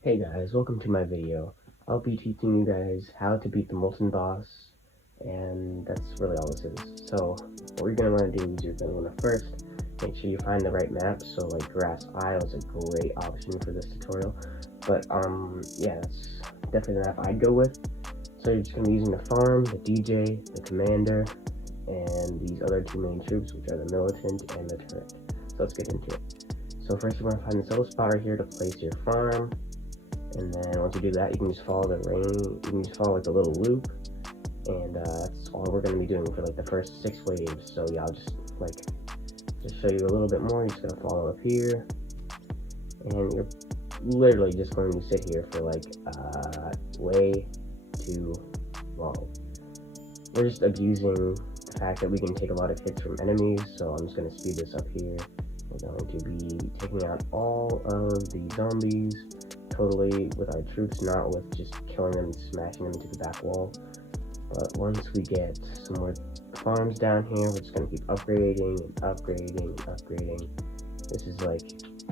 Hey guys, welcome to my video. I'll be teaching you guys how to beat the Molten boss, and that's really all this is. So, what you're going to want to do is you're going to want to first make sure you find the right map. So, like Grass Isle is a great option for this tutorial, but yeah, that's definitely the map I'd go with. So, you're just going to be using the farm, the DJ, the commander, and these other two main troops, which are the militant and the turret. So, let's get into it. So, first, you want to find this little spot right here to place your farm. And then once you do that, you can just follow the rain, you can just follow like the little loop, and that's all we're going to be doing for like the first 6 waves. So yeah, I'll just show you a little bit more. You're just going to follow up here, and you're literally just going to sit here for like way too long. We're just abusing the fact that we can take a lot of hits from enemies, so I'm just going to speed this up here. We're going to be taking out all of the zombies totally with our troops, not with just killing them and smashing them into the back wall. But once we get some more farms down here, we're just going to keep upgrading and upgrading and upgrading.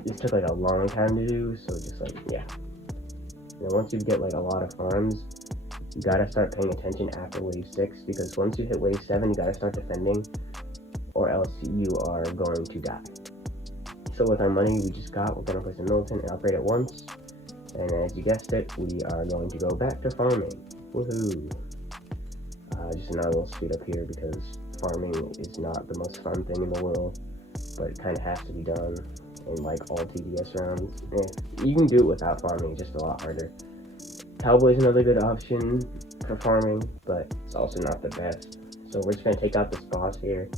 This took like a long time to do, so just like, yeah. Once you get like a lot of farms, you gotta start paying attention after wave 6, because once you hit wave 7, you gotta start defending, or else you are going to die. So with our money we just got, we're gonna place a militant and upgrade it once. And as you guessed it, we are going to go back to farming. Woohoo! Just another little speed up here because farming is not the most fun thing in the world, but it kind of has to be done in like all TDS rounds. You can do it without farming, it's just a lot harder. Cowboy's another good option for farming, but it's also not the best. So we're just going to take out this boss here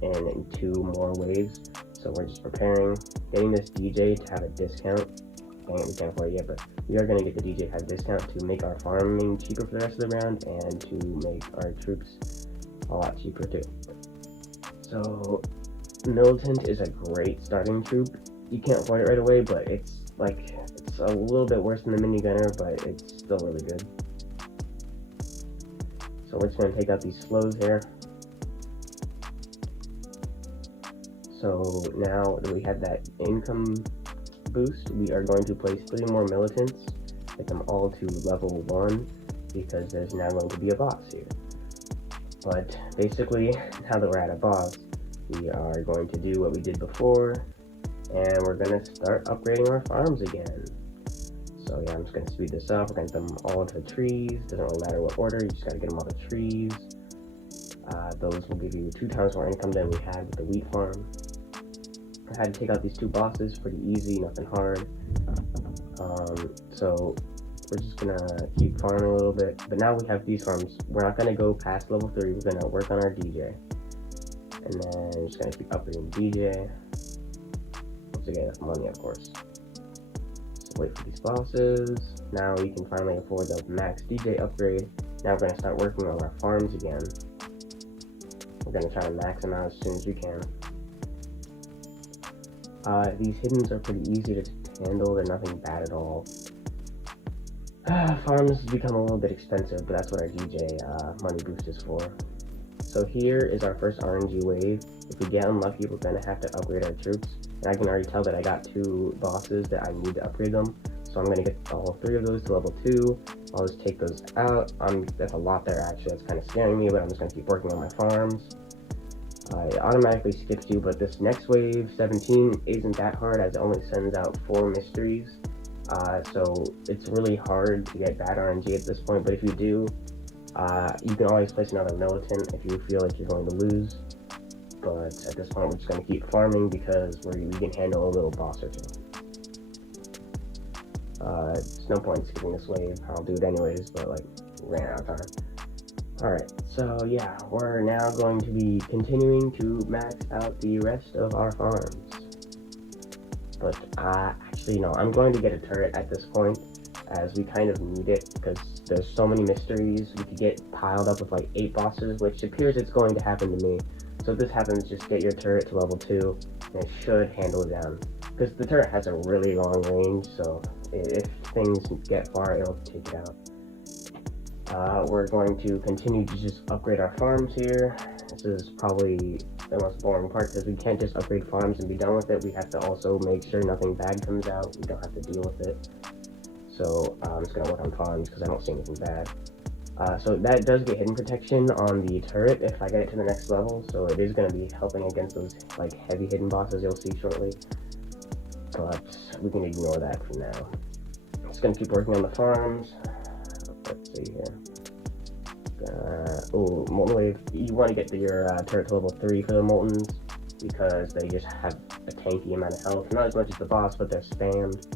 and in 2 more waves. So we're just preparing, getting this DJ to have a discount. We can't afford it yet, but we are going to get the DJ have a discount to make our farming cheaper for the rest of the round and to make our troops a lot cheaper too. So Militant is a great starting troop. You can't afford it right away, but it's a little bit worse than the minigunner, but it's still really good. So we're just going to take out these flows here. So now that we have that income boost, we are going to place 3 more militants, take them all to level 1, because there's now going to be a boss here. But basically, now that we're at a boss, we are going to do what we did before, and we're going to start upgrading our farms again. So yeah, I'm just going to speed this up. We're going to get them all into the trees. Doesn't really matter what order, you just got to get them all the trees. Those will give you 2 times more income than we had with the wheat farm. I had to take out these 2 bosses, pretty easy, nothing hard. So we're just gonna keep farming a little bit, but now we have these farms. We're not gonna go past level 3, we're gonna work on our DJ. And then we're just gonna keep upgrading DJ. Once again, that's money, of course. So wait for these bosses. Now we can finally afford the max DJ upgrade. Now we're gonna start working on our farms again. We're gonna try to max them out as soon as we can. These hiddens are pretty easy to handle, they're nothing bad at all. Farms become a little bit expensive, but that's what our DJ money boost is for. So here is our first RNG wave. If we get unlucky, we're going to have to upgrade our troops. And I can already tell that I got 2 bosses that I need to upgrade them. So I'm going to get all 3 of those to level 2. I'll just take those out. That's a lot there actually, that's kind of scaring me, but I'm just going to keep working on my farms. It automatically skips you, but this next wave, 17, isn't that hard as it only sends out 4 mysteries. So it's really hard to get bad RNG at this point, but if you do, you can always place another militant if you feel like you're going to lose. But at this point, we're just going to keep farming because we can handle a little boss or 2. There's no point in skipping this wave. I'll do it anyways, but like, ran out of time. Alright, so yeah, we're now going to be continuing to max out the rest of our farms. But actually no, I'm going to get a turret at this point, as we kind of need it, because there's so many mysteries. We could get piled up with like 8 bosses, which appears it's going to happen to me. So if this happens, just get your turret to level 2, and it should handle it down. Because the turret has a really long range, so if things get far, it'll take it out. We're going to continue to just upgrade our farms here. This is probably the most boring part because we can't just upgrade farms and be done with it. We have to also make sure nothing bad comes out. We don't have to deal with it. so I'm just gonna work on farms because I don't see anything bad. So that does get hidden protection on the turret if I get it to the next level, so it is going to be helping against those like heavy hidden bosses you'll see shortly, but we can ignore that for now. I'm just going to keep working on the farms. Let's see here. Molten Wave, you want to get your turret to level 3 for the Moltens, because they just have a tanky amount of health, not as much as the boss, but they're spammed.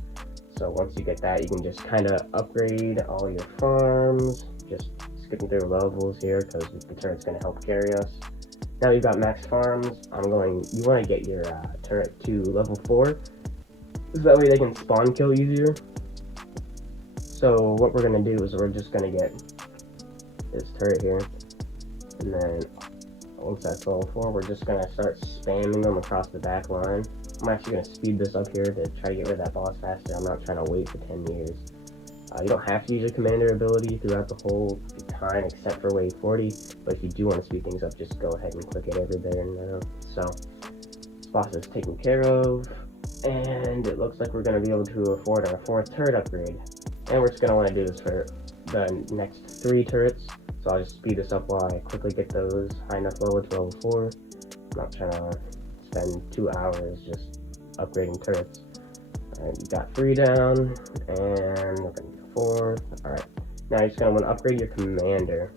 So once you get that, you can just kind of upgrade all your farms, just skipping through levels here because the turret's going to help carry us. Now you've got max farms, you want to get your turret to level 4, so that way they can spawn kill easier. So what we're going to do is we're just going to get this turret here, and then once that's level 4, we're just going to start spamming them across the back line. I'm actually going to speed this up here to try to get rid of that boss faster. I'm not trying to wait for 10 years. You don't have to use your commander ability throughout the whole time except for wave 40, but if you do want to speed things up, just go ahead and click it every there and now. So this boss is taken care of, and it looks like we're going to be able to afford our 4th turret upgrade. And we're just going to want to do this for the next 3 turrets, so I'll just speed this up while I quickly get those high enough level to level 4. I'm not trying to spend 2 hours just upgrading turrets. Alright, you got 3 down, and we're gonna get 4. Alright, now you're just gonna want to upgrade your commander,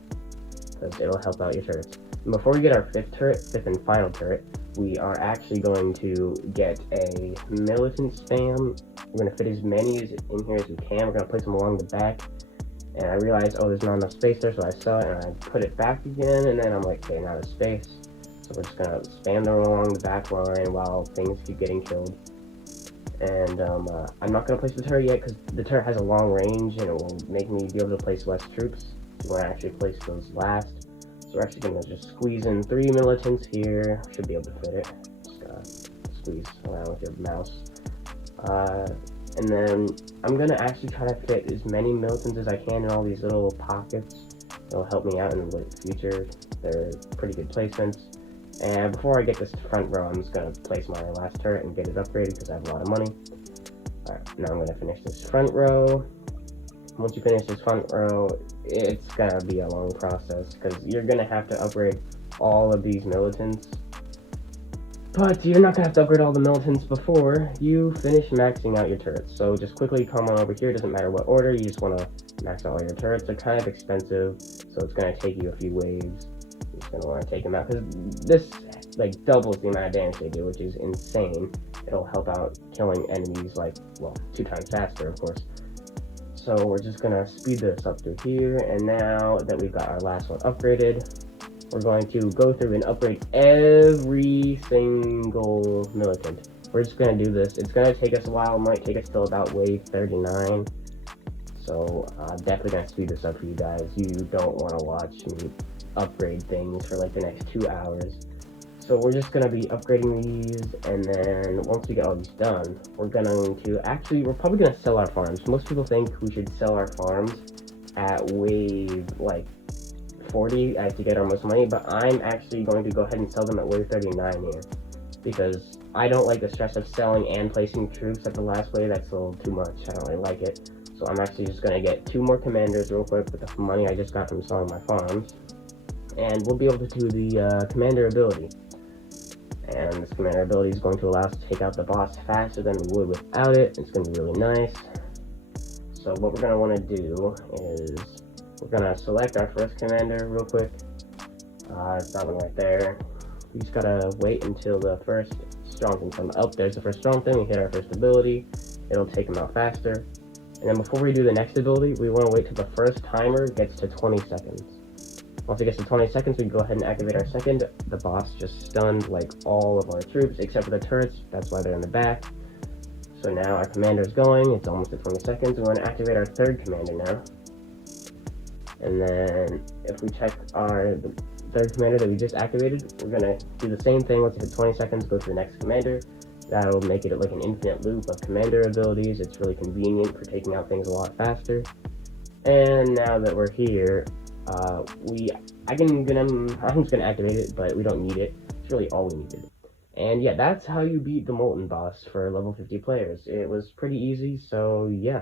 because it'll help out your turrets. And before we get our 5th and final turret, we are actually going to get a militant spam. We're gonna fit as many in here as we can. We're gonna place them along the back. And I realized, oh, there's not enough space there, so I saw it and I put it back again, and then I'm like, okay, now there's space. So we're just gonna spam them along the back line while things keep getting killed. And I'm not gonna place the turret yet because the turret has a long range and it will make me be able to place less troops. So we're gonna actually place those last. So we're actually gonna just squeeze in 3 militants here. Should be able to fit it. Just gotta squeeze around with your mouse. And then I'm gonna actually try to fit as many militants as I can in all these little pockets. It'll help me out in the future. They're pretty good placements. And before I get this front row, I'm just going to place my last turret and get it upgraded because I have a lot of money. Alright, now I'm going to finish this front row. Once you finish this front row, it's going to be a long process because you're going to have to upgrade all of these militants. But you're not going to have to upgrade all the militants before you finish maxing out your turrets. So just quickly come on over here. It doesn't matter what order, you just want to max out all your turrets. They're kind of expensive, so it's going to take you a few waves. You're just going to want to take them out because this like doubles the amount of damage they do, which is insane. It'll help out killing enemies like, well, 2 times faster, of course. So we're just going to speed this up through here, and now that we've got our last one upgraded, we're going to go through and upgrade every single militant. We're just going to do this. It's going to take us a while. It might take us till about wave 39. So definitely going to speed this up for you guys. You don't want to watch me upgrade things for like the next 2 hours. So we're just going to be upgrading these, and then once we get all these done, we're probably going to sell our farms. Most people think we should sell our farms at wave like 40 to get our most money, but I'm actually going to go ahead and sell them at wave 39 here, because I don't like the stress of selling and placing troops at the last wave. That's a little too much. I don't really like it. So I'm actually just going to get 2 more commanders real quick with the money I just got from selling my farms, and we'll be able to do the commander ability. And this commander ability is going to allow us to take out the boss faster than we would without it. It's going to be really nice. So what we're going to want to do is we're going to select our first commander real quick. It's that one right there. We just got to wait until the first strong thing comes up. There's the first strong thing. We hit our first ability. It'll take them out faster. And then before we do the next ability, we want to wait till the first timer gets to 20 seconds. Once it gets to 20 seconds, we can go ahead and activate our second. The boss just stunned like all of our troops except for the turrets. That's why they're in the back. So now our commander is going. It's almost at 20 seconds. We want to activate our third commander now. And then if we check the third commander that we just activated, we're going to do the same thing. Once it hits 20 seconds, go to the next commander. That'll make it like an infinite loop of commander abilities. It's really convenient for taking out things a lot faster. And now that we're here, I'm just gonna activate it, but we don't need it. It's really all we needed. And yeah, that's how you beat the Molten boss for level 50 players. It was pretty easy, so yeah.